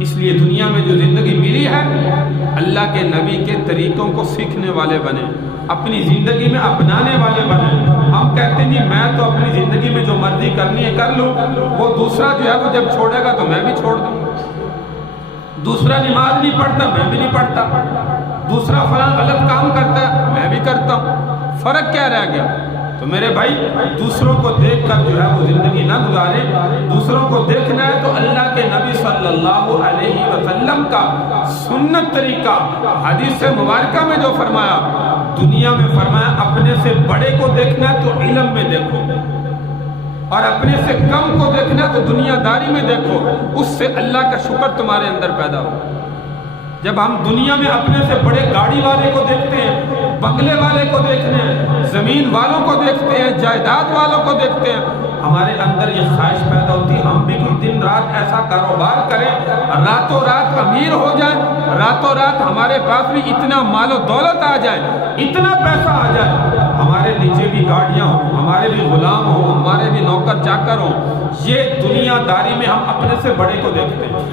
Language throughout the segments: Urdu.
اس لیے دنیا میں جو زندگی ملی ہے اللہ کے نبی کے طریقوں کو سیکھنے والے بنے، اپنی زندگی میں اپنانے والے بنے۔ ہم کہتے ہیں میں تو اپنی زندگی میں جو مرضی کرنی ہے کر لوں، وہ دوسرا جو ہے وہ جب چھوڑے گا تو میں بھی چھوڑ دوں، دوسرا نماز نہیں پڑھتا میں بھی نہیں پڑھتا، دوسرا فلاں غلط کام کرتا ہے میں بھی کرتا ہوں، فرق کیا رہ گیا؟ تو میرے بھائی دوسروں کو دیکھ کر جو ہے وہ زندگی نہ گزارے، دوسروں کو دیکھنا ہے تو اللہ کے نبی صلی اللہ علیہ وسلم کا سنت طریقہ، حدیث مبارکہ میں جو فرمایا، دنیا میں فرمایا اپنے سے بڑے کو دیکھنا ہے تو علم میں دیکھو، اور اپنے سے کم کو دیکھنا ہے تو دنیا داری میں دیکھو، اس سے اللہ کا شکر تمہارے اندر پیدا ہو۔ جب ہم دنیا میں اپنے سے بڑے گاڑی والے کو دیکھتے ہیں، بنگلے والے کو دیکھتے ہیں، زمین والوں کو دیکھتے ہیں، جائیداد والوں کو دیکھتے ہیں، ہمارے اندر یہ خواہش پیدا ہوتی ہے ہم بھی کوئی دن رات ایسا کاروبار کریں، راتوں رات امیر ہو جائیں، راتوں رات ہمارے پاس بھی اتنا مال و دولت آ جائے، اتنا پیسہ آ جائے، ہمارے نیچے بھی گاڑیاں ہوں، ہمارے بھی غلام ہوں، ہمارے بھی نوکر چاکر ہوں۔ یہ دنیا داری میں ہم اپنے سے بڑے کو دیکھتے ہیں،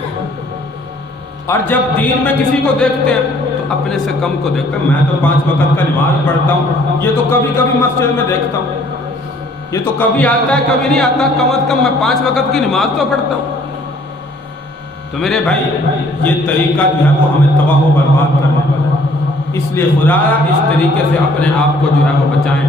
اور جب دین میں کسی کو دیکھتے ہیں تو اپنے سے کم کو دیکھتے ہیں۔ میں تو 5 وقت کا نماز پڑھتا ہوں، یہ تو کبھی کبھی مسجد میں دیکھتا ہوں، یہ تو کبھی آتا ہے کبھی نہیں آتا، کم از کم میں 5 وقت کی نماز تو پڑھتا ہوں۔ تو میرے بھائی یہ طریقہ جو ہے وہ ہمیں تباہ و برباد کرنے والا ہے، اس لیے خدا اس طریقے سے اپنے آپ کو جو ہے وہ بچائیں۔